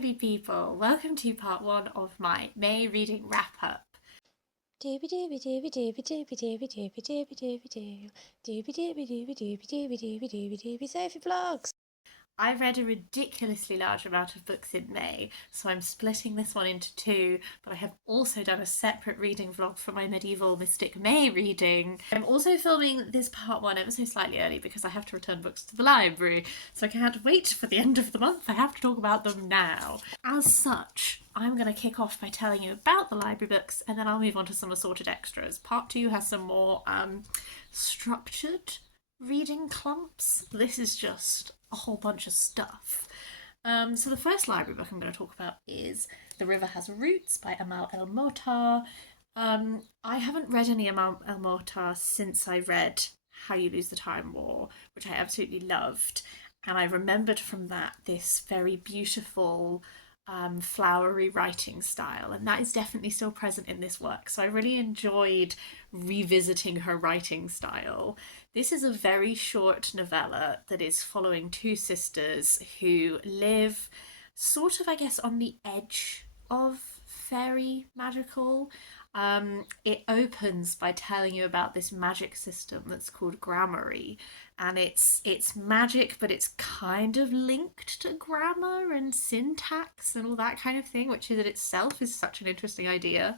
lovely people, welcome to part one of my May reading wrap-up. Doobie doobie doobie doobie doobie doobie doobie doobie doobie doo. Doobie doobie doobie doobie doobie doobie doobie doobie Sophie vlogs. I read a ridiculously large amount of books in May, so I'm splitting this one into two, but I have also done a separate reading vlog for my Medieval Mystic May reading. I'm also filming this part one ever so slightly early because I have to return books to the library, so I can't wait for the end of the month. I have to talk about them now. As such, I'm going to kick off by telling you about the library books and then I'll move on to some assorted extras. Part two has some more structured reading clumps. This is just a whole bunch of stuff. So the first library book I'm going to talk about is The River Has Roots by Amal El-Mohtar. I haven't read any Amal El-Mohtar since I read How You Lose the Time War, which I absolutely loved. And I remembered from that this very beautiful flowery writing style, and that is definitely still present in this work. So I really enjoyed revisiting her writing style. This is a very short novella that is following two sisters who live sort of, I guess, on the edge of fairy magical. It opens by telling you about this magic system that's called grammary, and it's magic, but it's kind of linked to grammar and syntax and all that kind of thing, which in itself is such an interesting idea.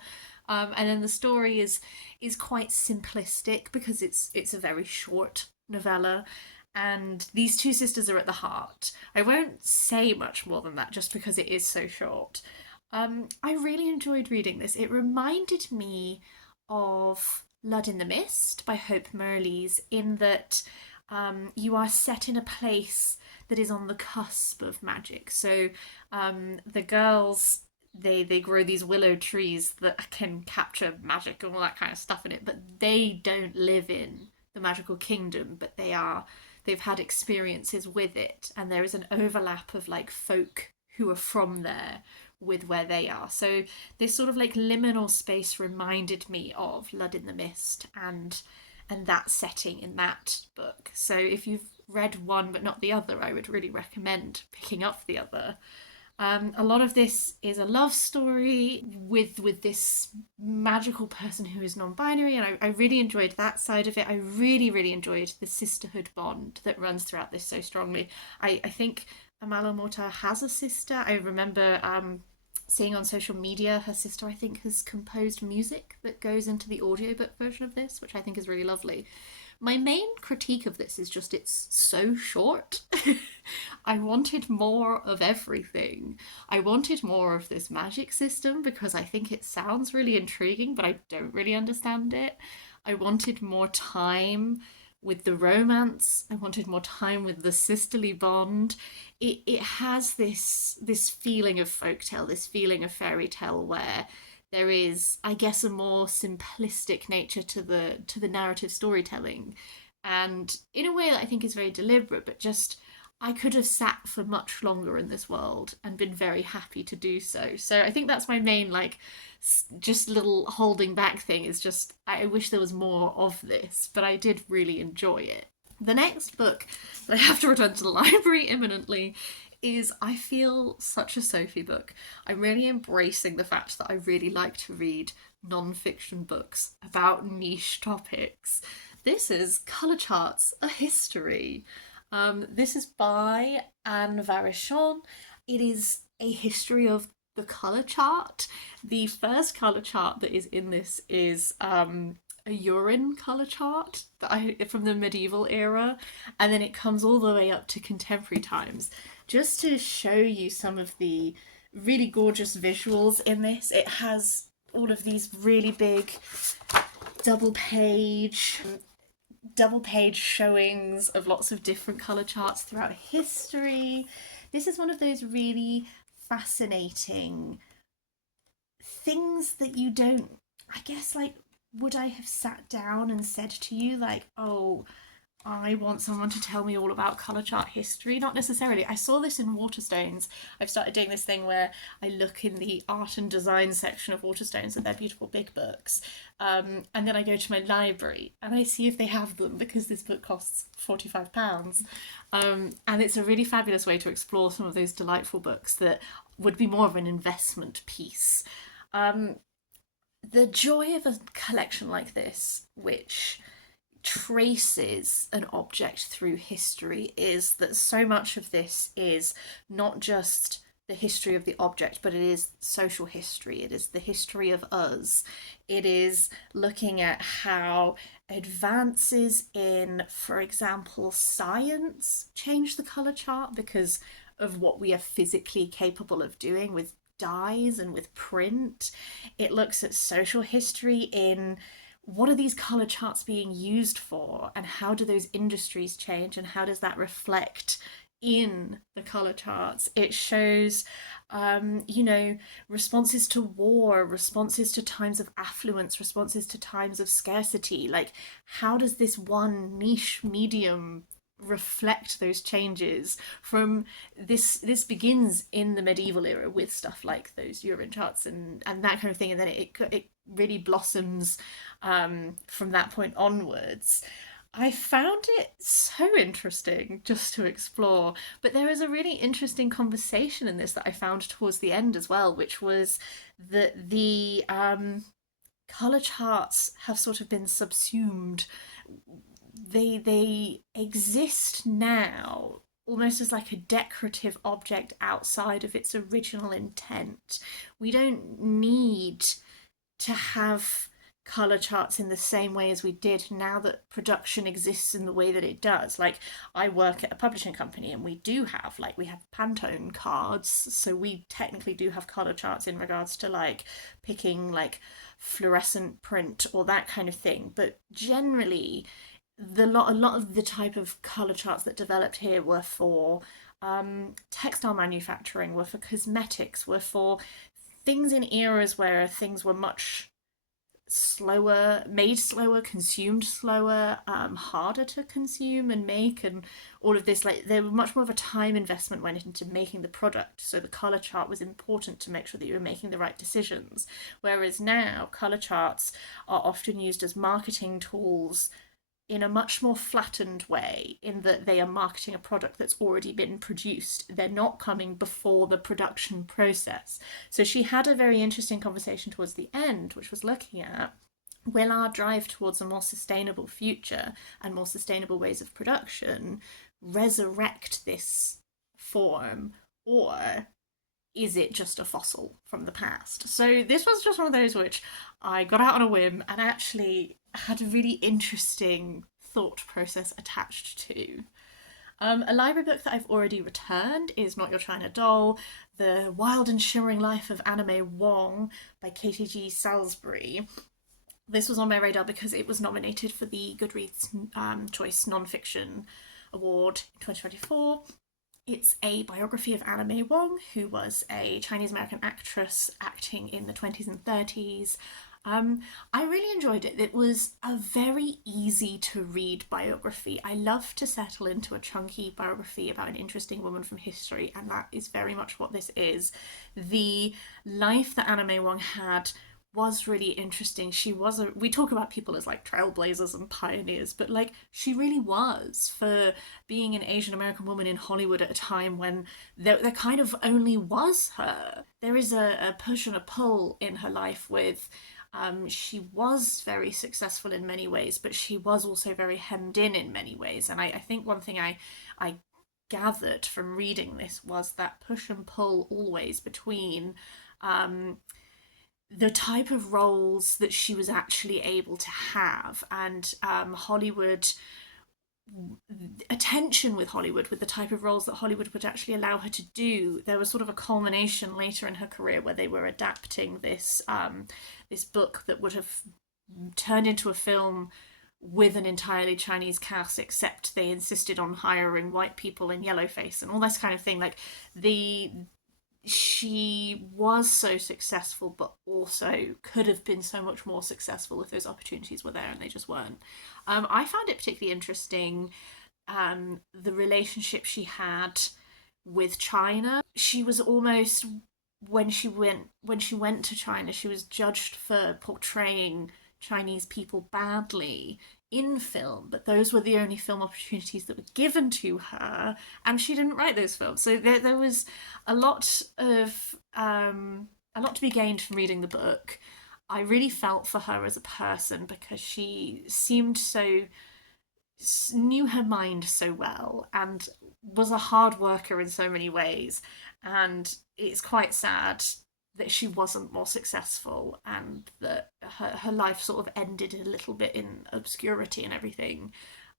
And then the story is quite simplistic because it's a very short novella, and these two sisters are at the heart. I won't say much more than that just because it is so short. I really enjoyed reading this. It reminded me of Blood in the Mist by Hope Mirrlees in that you are set in a place that is on the cusp of magic. So the girls, they grow these willow trees that can capture magic and all that kind of stuff in it, but they don't live in the magical kingdom, but they've had experiences with it, and there is an overlap of like folk who are from there with where they are. So this sort of like liminal space reminded me of Blood in the Mist and that setting in that book. So if you've read one but not the other, I would really recommend picking up the other. A lot of this is a love story with this magical person who is non-binary, and I really enjoyed that side of it. I really enjoyed the sisterhood bond that runs throughout this so strongly. I think Amal El-Mohtar has a sister. I remember seeing on social media her sister, I think, has composed music that goes into the audiobook version of this, which I think is really lovely. My main critique of this is just it's so short. I wanted more of everything. I wanted more of this magic system because I think it sounds really intriguing, but I don't really understand it. I wanted more time with the romance. I wanted more time with the sisterly bond. It has this feeling of folktale, this feeling of fairy tale where there is, I guess, a more simplistic nature to the narrative storytelling, and in a way that I think is very deliberate. But just I could have sat for much longer in this world and been very happy to do so. So I think that's my main like just little holding back thing, is just I wish there was more of this, but I did really enjoy it. The next book that I have to return to the library imminently is, I feel, such a Sophie book. I'm really embracing the fact that I really like to read non-fiction books about niche topics. This is Colour Charts, A History. This is by Anne Varichon. It is a history of the colour chart. The first colour chart that is in this is a urine colour chart from the medieval era, and then it comes all the way up to contemporary times. Just to show you some of the really gorgeous visuals in this, it has all of these really big double page showings of lots of different colour charts throughout history. This is one of those really fascinating things that you don't, I guess, like, would I have sat down and said to you, like, oh, I want someone to tell me all about colour chart history. Not necessarily. I saw this in Waterstones. I've started doing this thing where I look in the art and design section of Waterstones at their beautiful big books. And then I go to my library and I see if they have them because this book costs £45. And it's a really fabulous way to explore some of those delightful books that would be more of an investment piece. The joy of a collection like this, which traces an object through history, is that so much of this is not just the history of the object, but it is social history. It is the history of us. It is looking at how advances in, for example, science change the colour chart because of what we are physically capable of doing with dyes and with print. It looks at social history in what are these colour charts being used for, and how do those industries change, and how does that reflect in the colour charts? It shows, responses to war, responses to times of affluence, responses to times of scarcity. Like, how does this one niche medium reflect those changes from this begins in the medieval era with stuff like those urine charts and that kind of thing, and then it really blossoms from that point onwards. I found it so interesting just to explore, but there is a really interesting conversation in this that I found towards the end as well, which was that the color charts have sort of been subsumed. They exist now almost as like a decorative object outside of its original intent. We don't need to have color charts in the same way as we did now that production exists in the way that it does. Like, I work at a publishing company and we have Pantone cards, so we technically do have color charts in regards to like picking like fluorescent print or that kind of thing, but generally a lot of the type of color charts that developed here were for textile manufacturing, were for cosmetics, were for things in eras where things were much slower, made slower, consumed slower, harder to consume and make, and all of this. Like, there was much more of a time investment went into making the product, so the color chart was important to make sure that you were making the right decisions. Whereas now, color charts are often used as marketing tools in a much more flattened way, in that they are marketing a product that's already been produced. They're not coming before the production process. So she had a very interesting conversation towards the end, which was looking at, will our drive towards a more sustainable future and more sustainable ways of production resurrect this form, or is it just a fossil from the past? So this was just one of those which I got out on a whim and actually had a really interesting thought process attached to. A library book that I've already returned is Not Your China Doll, The Wild and Shimmering Life of Anime Wong by KTG Salisbury. This was on my radar because it was nominated for the Goodreads Choice Nonfiction Award in 2024. It's a biography of Anime Wong, who was a Chinese-American actress acting in the 20s and 30s. I really enjoyed it. It was a very easy to read biography. I love to settle into a chunky biography about an interesting woman from history, and that is very much what this is. The life that Anime Wong had was really interesting. We talk about people as like trailblazers and pioneers, but like, she really was, for being an Asian American woman in Hollywood at a time when there kind of only was her. There is a push and a pull in her life with she was very successful in many ways, but she was also very hemmed in many ways. And I think one thing I gathered from reading this was that push and pull always between the type of roles that she was actually able to have, and Hollywood, attention with Hollywood, with the type of roles that Hollywood would actually allow her to do. There was sort of a culmination later in her career where they were adapting this this book that would have turned into a film with an entirely Chinese cast, except they insisted on hiring white people in yellowface and all this kind of thing. Like, she was so successful, but also could have been so much more successful if those opportunities were there and they just weren't. I found it particularly interesting, the relationship she had with China. She was almost, when she went to China, she was judged for portraying Chinese people badly in film, but those were the only film opportunities that were given to her, and she didn't write those films. So there was a lot of a lot to be gained from reading the book. I really felt for her as a person because she seemed so, knew her mind so well and was a hard worker in so many ways. And it's quite sad that she wasn't more successful and that her life sort of ended a little bit in obscurity and everything.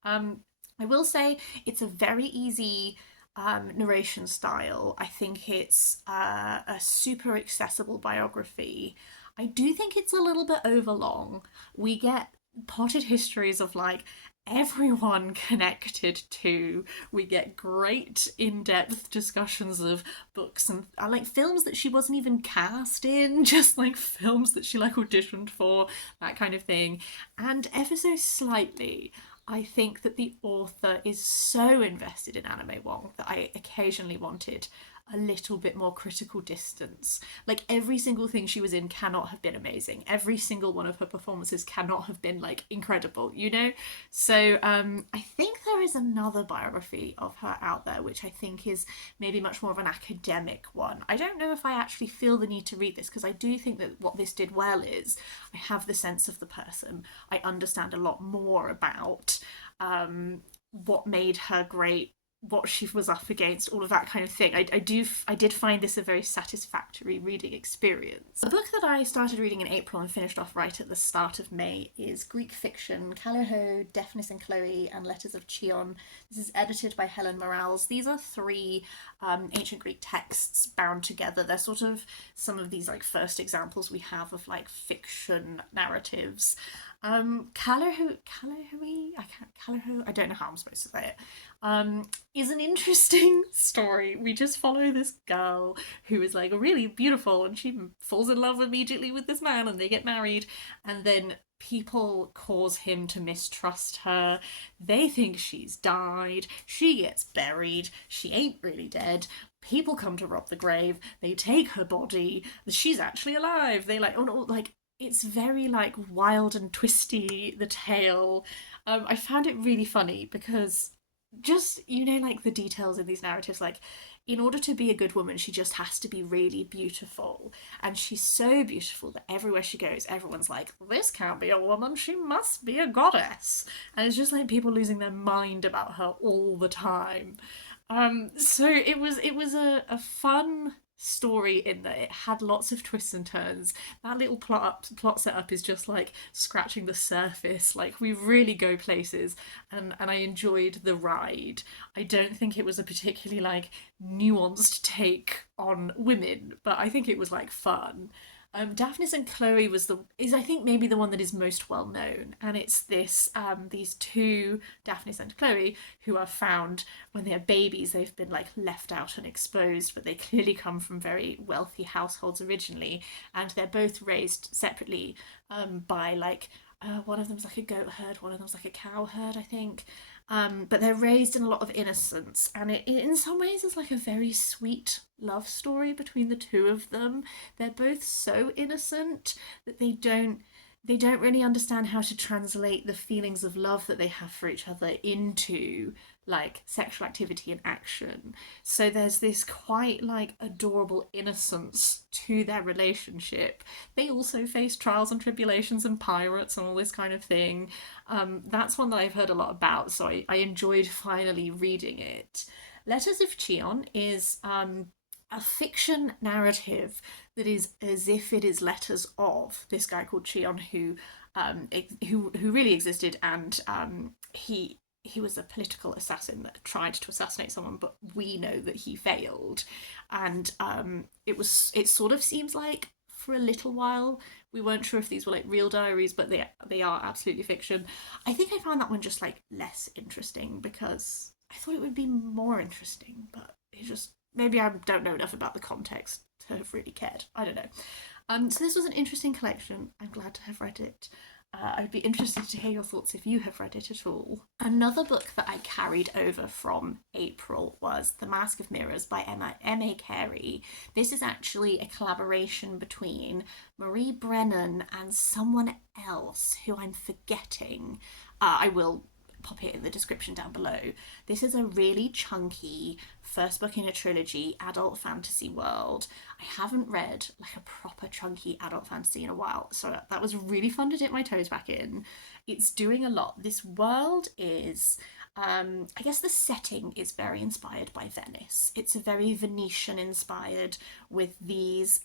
I will say it's a very easy narration style. I think it's a super accessible biography. I do think it's a little bit overlong. We get potted histories of like everyone connected to. We get great in-depth discussions of books and like films that she wasn't even cast in, just like films that she like auditioned for, that kind of thing. And ever so slightly, I think that the author is so invested in Anime Wong that I occasionally wanted a little bit more critical distance. Like every single thing she was in cannot have been amazing. Every single one of her performances cannot have been like incredible, you know? So I think there is another biography of her out there, which I think is maybe much more of an academic one. I don't know if I actually feel the need to read this because I do think that what this did well is I have the sense of the person. I understand a lot more about what made her great, what she was up against, all of that kind of thing. I did find this a very satisfactory reading experience. The book that I started reading in April and finished off right at the start of May is Greek fiction, Callirhoe, Daphnis and Chloe, and Letters of Chion. This is edited by Helen Morales. These are three ancient Greek texts bound together. They're sort of some of these like first examples we have of like fiction narratives. Callirhoe, I don't know how I'm supposed to say it, is an interesting story. We just follow this girl who is like really beautiful and she falls in love immediately with this man and they get married, and then people cause him to mistrust her. They think she's died, she gets buried, she ain't really dead. People come to rob the grave, they take her body, she's actually alive. They like, oh no, like it's very like wild and twisty, the tale. I found it really funny because just, you know, like the details in these narratives, like in order to be a good woman she just has to be really beautiful, and she's so beautiful that everywhere she goes everyone's like, this can't be a woman, she must be a goddess. And it's just like people losing their mind about her all the time. So it was a fun story in that it had lots of twists and turns. That little plot setup is just like scratching the surface. Like we really go places, and I enjoyed the ride. I don't think it was a particularly like nuanced take on women, but I think it was like fun. Daphnis and Chloe is I think maybe the one that is most well known, and it's these two, Daphnis and Chloe, who are found when they're babies. They've been like left out and exposed, but they clearly come from very wealthy households originally, and they're both raised separately by like one of them's like a goat herd, one of them's like a cow herd, I think. But they're raised in a lot of innocence, and it in some ways is like a very sweet love story between the two of them. They're both so innocent that they don't really understand how to translate the feelings of love that they have for each other into like sexual activity and action. So there's this quite like adorable innocence to their relationship. They also face trials and tribulations and pirates and all this kind of thing. That's one that I've heard a lot about, so I enjoyed finally reading it. Letters of Chion is a fiction narrative that is as if it is letters of this guy called Chion who really existed, and he was a political assassin that tried to assassinate someone, but we know that he failed. And it sort of seems like for a little while we weren't sure if these were like real diaries, but they are absolutely fiction. I think I found that one just like less interesting because I thought it would be more interesting, but it just maybe I don't know enough about the context to have really cared. I don't know. So this was an interesting collection. I'm glad to have read it. I'd be interested to hear your thoughts if you have read it at all. Another book that I carried over from April was The Mask of Mirrors by M.A. Carey. This is actually a collaboration between Marie Brennan and someone else who I'm forgetting. I will pop it in the description down below. This is a really chunky first book in a trilogy adult fantasy world. I haven't read like a proper chunky adult fantasy in a while, so that was really fun to dip my toes back in. It's doing a lot. This world is I guess the setting is very inspired by Venice. It's a very Venetian inspired, with these,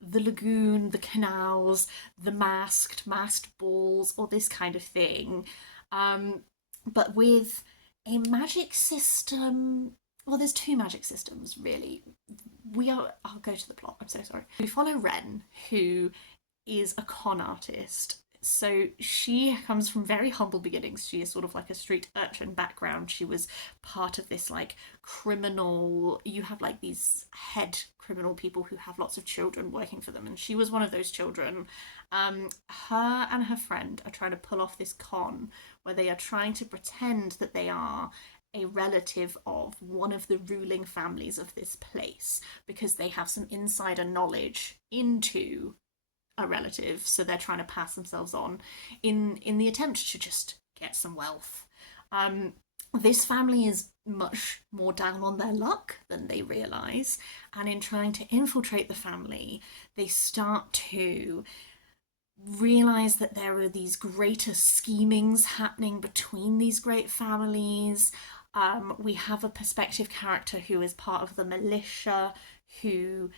the lagoon, the canals, the masked balls, all this kind of thing. But with a magic system. Well, there's two magic systems, really. I'll go to the plot, I'm so sorry. We follow Ren, who is a con artist. So she comes from very humble beginnings. She is sort of like a street urchin background. She was part of this like criminal, you have like these head criminal people who have lots of children working for them, and she was one of those children. Her and her friend are trying to pull off this con where they are trying to pretend that they are a relative of one of the ruling families of this place, because they have some insider knowledge into a relative, so they're trying to pass themselves on in the attempt to just get some wealth. This family is much more down on their luck than they realise, and in trying to infiltrate the family, they start to realise that there are these greater schemings happening between these great families. We have a perspective character who is part of the militia, who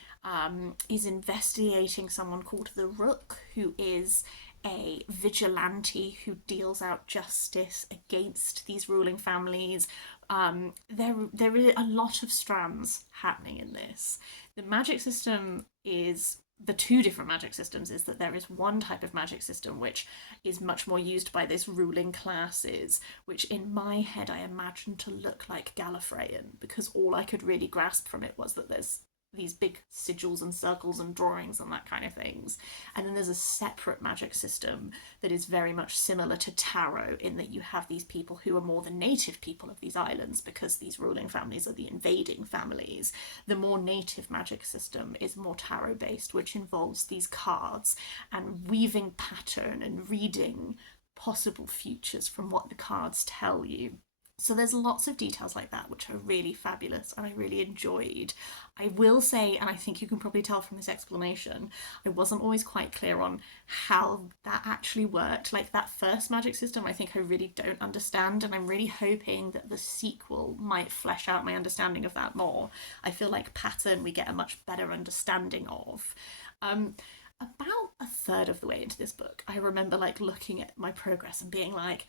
is investigating someone called the Rook, who is a vigilante who deals out justice against these ruling families. There are a lot of strands happening in this. The magic system is the two different magic systems is that there is one type of magic system which is much more used by this ruling classes, which in my head I imagined to look like Gallifreyan, because all I could really grasp from it was that there's these big sigils and circles and drawings and that kind of things. And then there's a separate magic system that is very much similar to tarot, in that you have these people who are more the native people of these islands, because these ruling families are the invading families. The more native magic system is more tarot based, which involves these cards and weaving pattern and reading possible futures from what the cards tell you. So there's lots of details like that which are really fabulous and I really enjoyed. I will say, and I think you can probably tell from this explanation, I wasn't always quite clear on how that actually worked. Like that first magic system, I think I really don't understand, and I'm really hoping that the sequel might flesh out my understanding of that more. I feel like pattern we get a much better understanding of. About a third of the way into this book, I remember like looking at my progress and being like,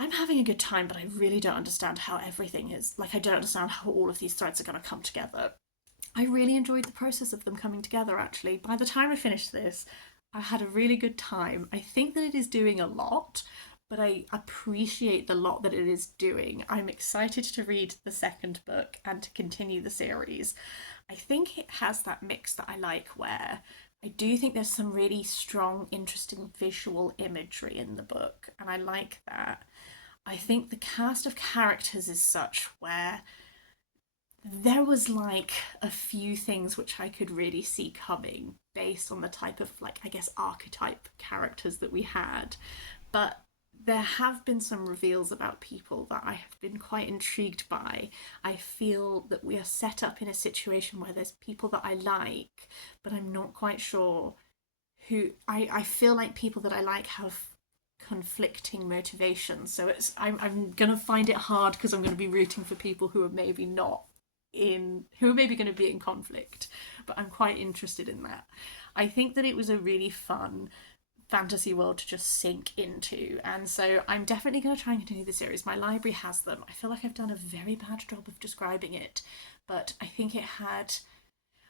I'm having a good time, but I really don't understand how everything is. Like, I don't understand how all of these threads are going to come together. I really enjoyed the process of them coming together, actually. By the time I finished this, I had a really good time. I think that it is doing a lot, but I appreciate the lot that it is doing. I'm excited to read the second book and to continue the series. I think it has that mix that I like, where I do think there's some really strong, interesting visual imagery in the book, and I like that. I think the cast of characters is such where there was like a few things which I could really see coming based on the type of, like, I guess, archetype characters that we had. But there have been some reveals about people that I have been quite intrigued by. I feel that we are set up in a situation where there's people that I like, but I'm not quite sure who. I feel like people that I like have conflicting motivations, so I'm gonna find it hard because I'm gonna be rooting for people who are maybe not in, who are maybe going to be in conflict, but I'm quite interested in that. I think that it was a really fun fantasy world to just sink into, and so I'm definitely going to try and continue the series. My library has them. I feel like I've done a very bad job of describing it, but I think it had,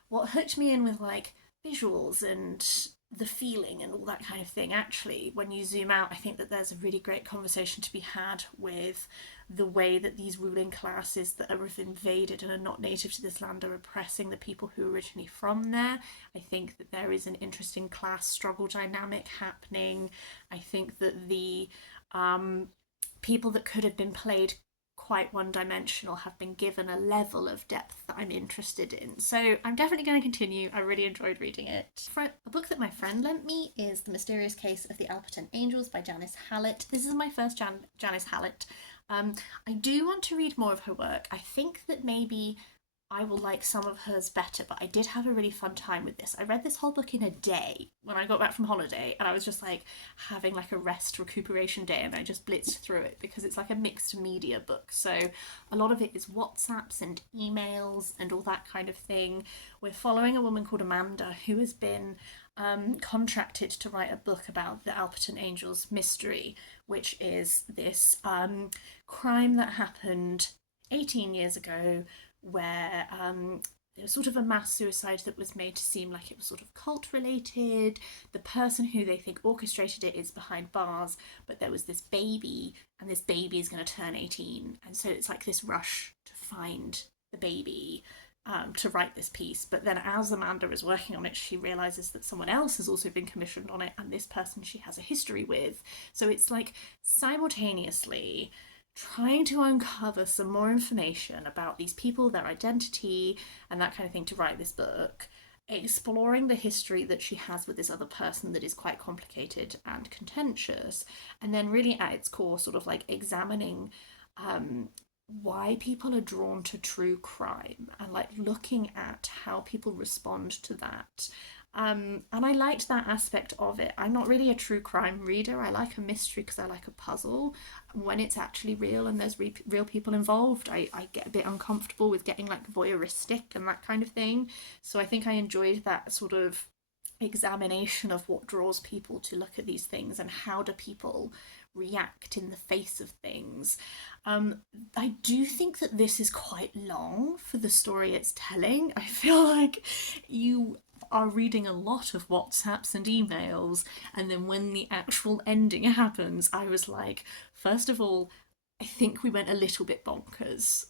what hooked me in with like visuals and the feeling and all that kind of thing. Actually, when you zoom out, I think that there's a really great conversation to be had with the way that these ruling classes that have invaded and are not native to this land are oppressing the people who are originally from there. I think that there is an interesting class struggle dynamic happening. I think that the people that could have been played quite one-dimensional have been given a level of depth that I'm interested in. So I'm definitely going to continue. I really enjoyed reading it. A book that my friend lent me is The Mysterious Case of the Alperton Angels by Janice Hallett. This is my first Janice Hallett. I do want to read more of her work. I think that maybe I will like some of hers better, but I did have a really fun time with this. I read this whole book in a day when I got back from holiday, and I was just like having like a rest recuperation day, and I just blitzed through it because it's like a mixed media book. So a lot of it is WhatsApps and emails and all that kind of thing. We're following a woman called Amanda who has been contracted to write a book about the Alperton Angels mystery, which is this crime that happened 18 years ago, where it was sort of a mass suicide that was made to seem like it was sort of cult related. The person who they think orchestrated it is behind bars, but there was this baby, and this baby is going to turn 18, and so it's like this rush to find the baby to write this piece. But then as Amanda is working on it, she realizes that someone else has also been commissioned on it, and this person she has a history with. So it's like simultaneously trying to uncover some more information about these people, their identity, and that kind of thing to write this book, exploring the history that she has with this other person that is quite complicated and contentious, and then really at its core sort of like examining why people are drawn to true crime and like looking at how people respond to that. And I liked that aspect of it. I'm not really a true crime reader. I like a mystery because I like a puzzle. When it's actually real and there's real people involved, I get a bit uncomfortable with getting like voyeuristic and that kind of thing. So I think I enjoyed that sort of examination of what draws people to look at these things and how do people react in the face of things. I do think that this is quite long for the story it's telling. I feel like you are reading a lot of WhatsApps and emails, and then when the actual ending happens, I was like, first of all, I think we went a little bit bonkers.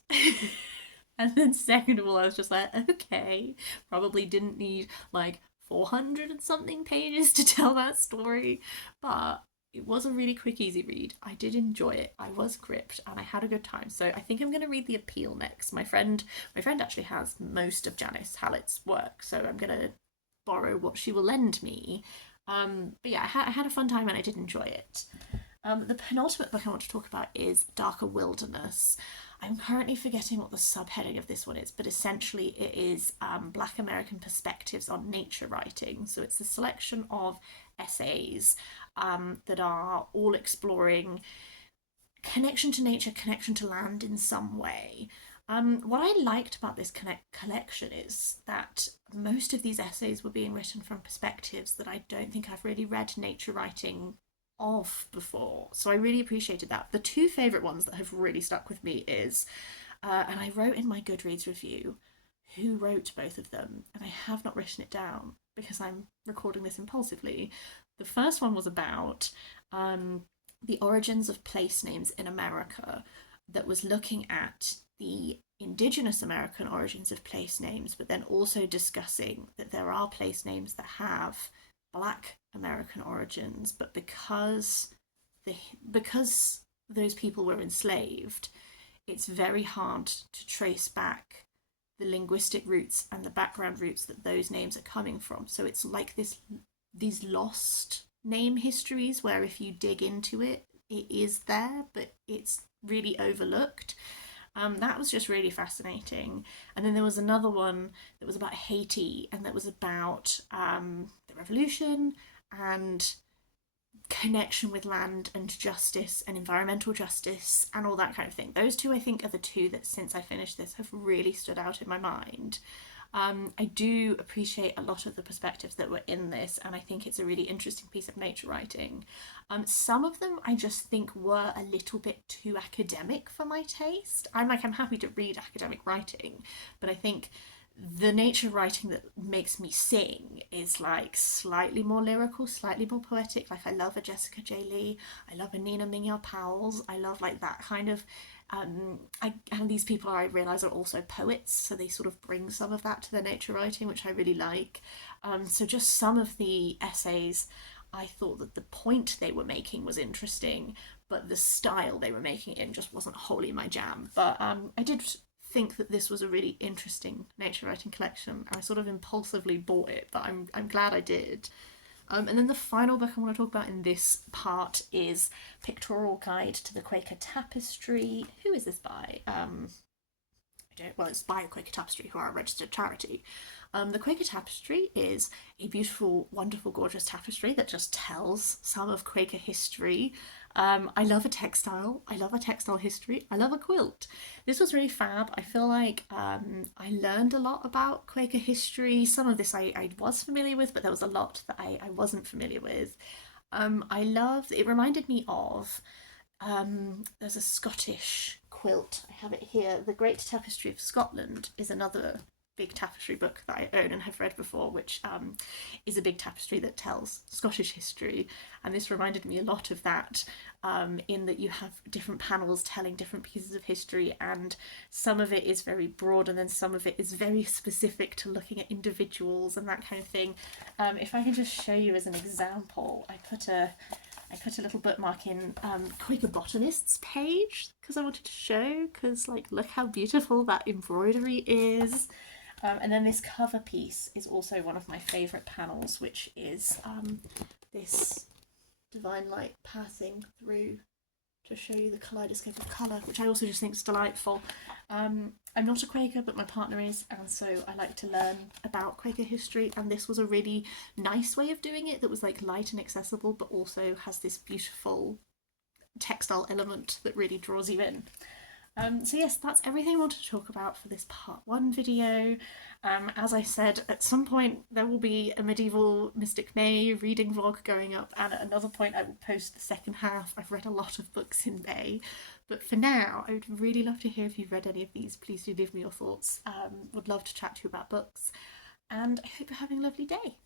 And then second of all, I was just like, okay, probably didn't need like 400 and something pages to tell that story, but it was a really quick, easy read. I did enjoy it. I was gripped and I had a good time. So I think I'm going to read The Appeal next. My friend actually has most of Janice Hallett's work, so I'm going to borrow what she will lend me. But yeah, I had a fun time and I did enjoy it. The penultimate book I want to talk about is Darker Wilderness. I'm currently forgetting what the subheading of this one is, but essentially it is Black American perspectives on nature writing. So it's a selection of essays that are all exploring connection to nature, connection to land in some way. What I liked about this collection is that most of these essays were being written from perspectives that I don't think I've really read nature writing of before. So I really appreciated that. The two favourite ones that have really stuck with me is, and I wrote in my Goodreads review who wrote both of them, and I have not written it down because I'm recording this impulsively. The first one was about the origins of place names in America, that was looking at the Indigenous American origins of place names, but then also discussing that there are place names that have Black American origins, but because those people were enslaved, it's very hard to trace back the linguistic roots and the background roots that those names are coming from. So it's like these lost name histories where if you dig into it, it is there, but it's really overlooked. That was just really fascinating. And then there was another one that was about Haiti, and that was about the revolution and connection with land and justice and environmental justice and all that kind of thing. Those two, I think, are the two that since I finished this have really stood out in my mind. I do appreciate a lot of the perspectives that were in this, and I think it's a really interesting piece of nature writing. Some of them I just think were a little bit too academic for my taste. I'm happy to read academic writing, but I think the nature writing that makes me sing is like slightly more lyrical, slightly more poetic. Like I love a Jessica J. Lee, I love a Nina Mingya Powell's, I love like that kind of and these people I realise are also poets, so they sort of bring some of that to their nature writing, which I really like. So just some of the essays, I thought that the point they were making was interesting, but the style they were making it in just wasn't wholly my jam. But I did think that this was a really interesting nature writing collection. I sort of impulsively bought it, but I'm glad I did. And then the final book I want to talk about in this part is Pictorial Guide to the Quaker Tapestry. Who is this by? Well, it's by Quaker Tapestry, who are a registered charity. The Quaker Tapestry is a beautiful, wonderful, gorgeous tapestry that just tells some of Quaker history. I love a textile. I love a textile history. I love a quilt. This was really fab. I feel like I learned a lot about Quaker history. Some of this I was familiar with, but there was a lot that I wasn't familiar with. I loved, it reminded me of, there's a Scottish quilt. I have it here. The Great Tapestry of Scotland is another big tapestry book that I own and have read before, which is a big tapestry that tells Scottish history, and this reminded me a lot of that, in that you have different panels telling different pieces of history, and some of it is very broad and then some of it is very specific to looking at individuals and that kind of thing. If I can just show you as an example, I put a little bookmark in Quaker Botanists page because I wanted to show, because like look how beautiful that embroidery is. And then this cover piece is also one of my favourite panels, which is this divine light passing through to show you the kaleidoscope of colour, which I also just think is delightful. I'm not a Quaker, but my partner is, and so I like to learn about Quaker history, and this was a really nice way of doing it that was like light and accessible, but also has this beautiful textile element that really draws you in. So yes, that's everything I wanted to talk about for this part 1 video. As I said, at some point there will be a medieval Mystic May reading vlog going up, and at another point I will post the second half. I've read a lot of books in May, but for now I would really love to hear if you've read any of these. Please do leave me your thoughts. Would love to chat to you about books, and I hope you're having a lovely day.